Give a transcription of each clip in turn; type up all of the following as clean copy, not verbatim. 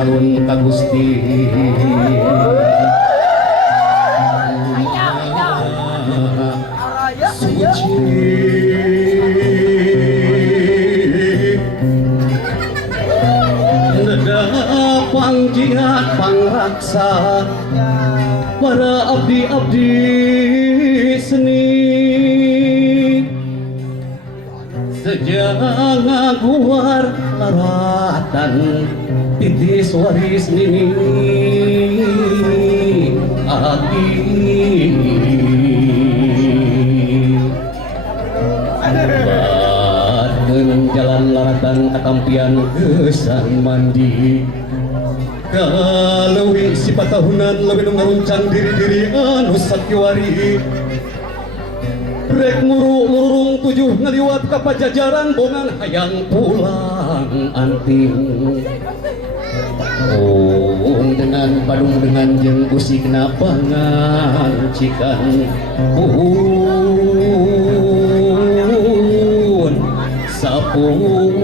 alun ka Gusti suci pangjiat pangraksa para abdi-abdi seni sejak ngaguar laratan titis waris nini aki baten jalan laratan katampian gesan mandi kaleuwi si patahunan leuwih nu ngaruncang diri-diri anu sakiwari rek muru-murung tujuh ngaliwat ka pajajaran bongan hayang pulang anting dengan padung dengan jeung usigna pangancikan puhun sapuhun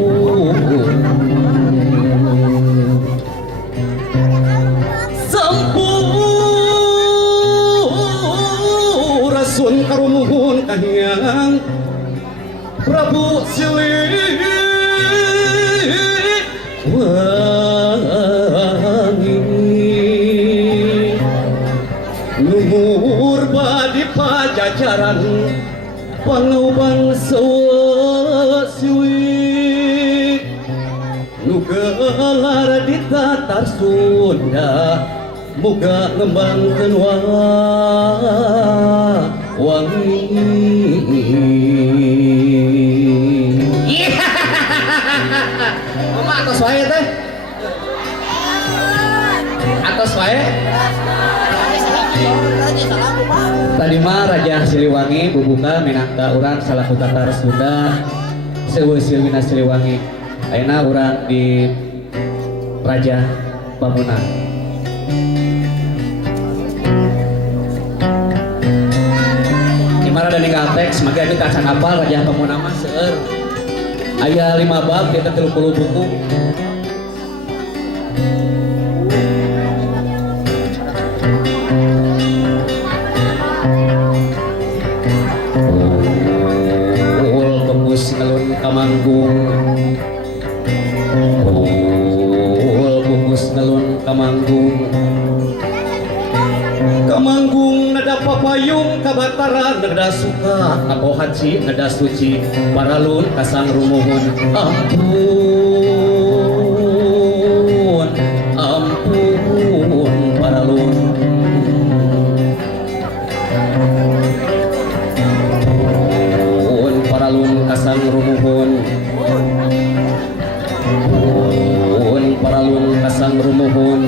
sun karumuhun kahiyang Prabu Silih wangi luhur badi pajajaran pangauban siwik nu gelar di tatar Sunda muga ngembangkeun wangi kumaha atos wae teh atos wae tadi mah Raja Siliwangi bubuka minangka urang salaku tatar Sunda seueur silwina Siliwangi ayeuna urang di Raja Pamunan Mara dan nikah teks, maka itu kacan apal Raja Pamunan mah seueur. Aya 5 bab kita 30 buku. Ul bungkus ngelun kamanggung. Ul bungkus ngelun kamanggung. Kamanggung nada papayung kabataran nada suka ako haji nada suci paralun kasang rumuhun ampun ampun paralun ampun paralun kasang rumuhun ampun paralun kasang rumuhun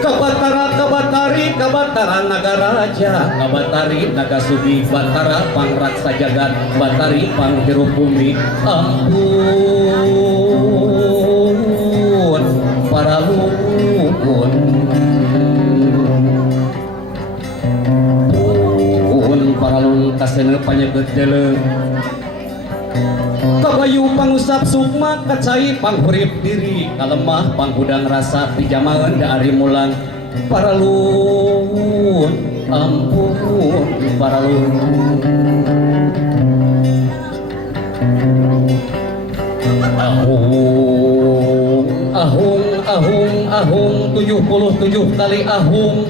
Kabatara kabatari kabatara naga raja kabatari naga sudi batara pangraksa jagat batari panghirup bumi ampun para luhun ampun para luhun kasene panyeget deuleu kabayu pangusap sukma kacai panghurip diri kalemah panghudang rasa pijamaeun da ari mulang para luhun ampun para luhun ahung ahung ahung ahung 77 kali ahung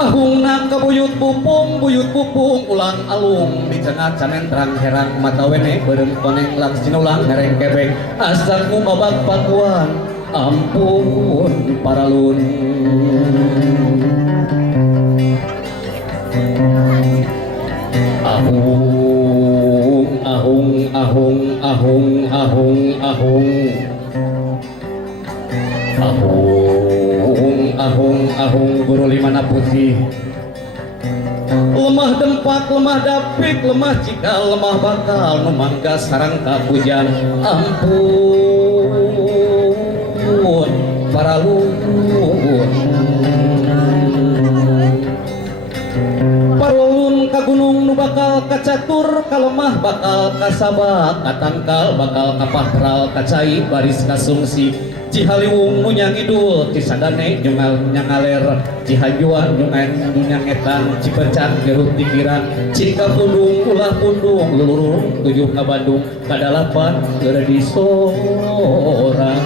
ahungna kabuyut pupung ulang alung di cenah canentrang herang mata wene beureum koneng lang sinulang ngereng kebeng asakmu babak pakuan ampun para lun ahung ahung ahung ahung ahung ahung ahung ahung ahung guru limana putih lemah dempak lemah dapik lemah cikal lemah bakal nu mangga sareng kapujan ampun para luhun parulun ka gunung nu bakal kacatur kalemah bakal kasabak katangkal bakal kapahral kacai baris kasungsi Cihaliwung nu nyangidul Cisadane nyungal nyangaler Cihanjuan nyangetan Cipecat gerut dikiran Cikapundung ulah pundung lulurung tujuh ka Bandung kadalapan geredi sorang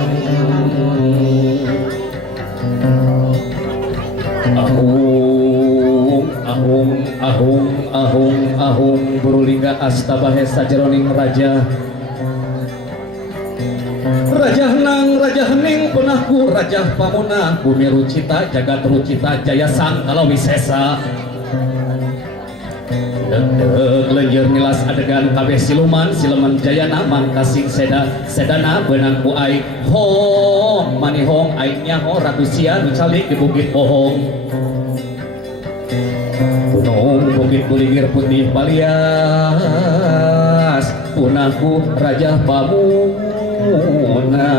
ahung burulingga astabahe sajeroning raja Raja Henang, Raja Hening, Penahku, Raja Pamuna, Bumi Rucita, Jagat Rucita, Jaya Sang, Kalawi Sesa. Deg lenjer nilas adegan kabeh siluman, siluman Jayana, Mangkasing Seda, Sedana, Benang Buai, Hong, Manihong, Aingnya Ho, Radusia, Nucalik di Bukit Pohong. Gunung Bukit Buligir Putih Balias, Punahku, Raja Pamuna.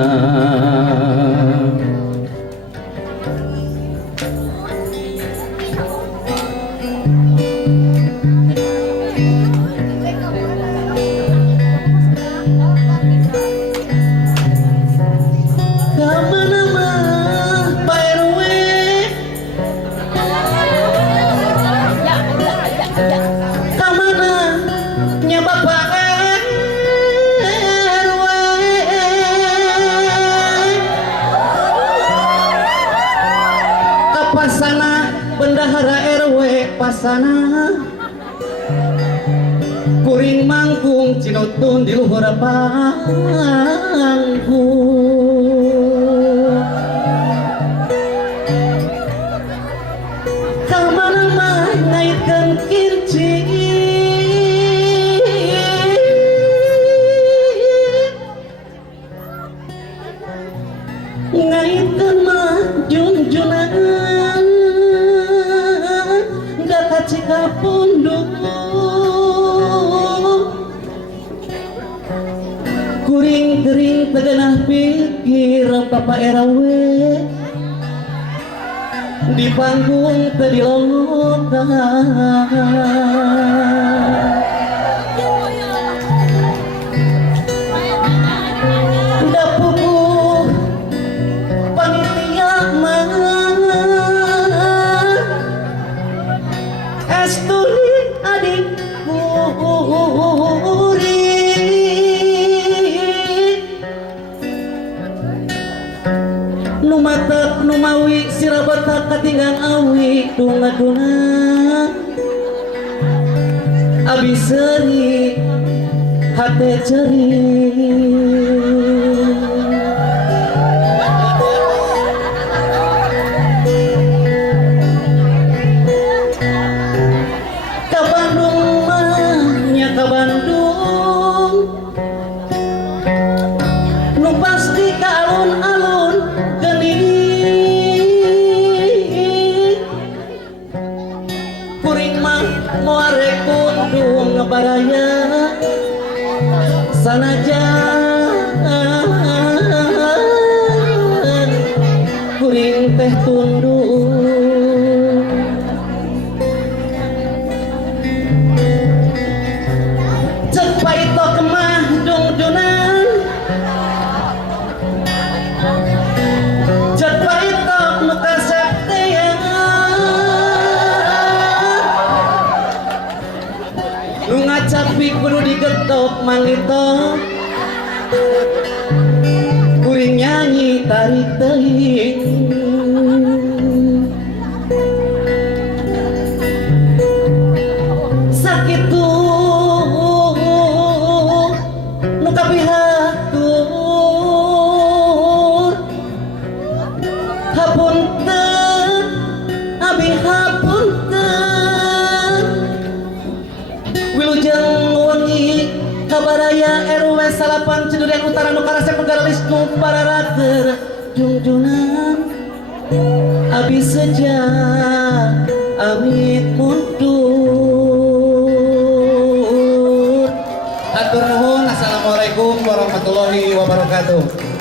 Pasana kuring mangkung cinutun di luhur panggung kamana mah ngaitkeun kinci ngaitkeun mah junjunan Cikapundung kuring kering tegenah pikir Papa Erawe di panggung tadi lokan dapuku panitia Esturi adikku numatak numawi sirabatak katinggang awi dunga-duna abis seri hate ceri baraya sanajan kuring teh tunduk cek paito kemah dungdunan cek paito muka septean ngacapi kudu digetok mangito kuring nyanyi tarik teuing sakitu nu kapihatur hapunten abi hapunten wilujeng wengi kabaraya RW Salapan Cidurian Utara nu karasep negara Wisnu Pararaker junjunan abi seja amit mundur. Hatur nuhun. Assalamualaikum warahmatullahi wabarakatuh.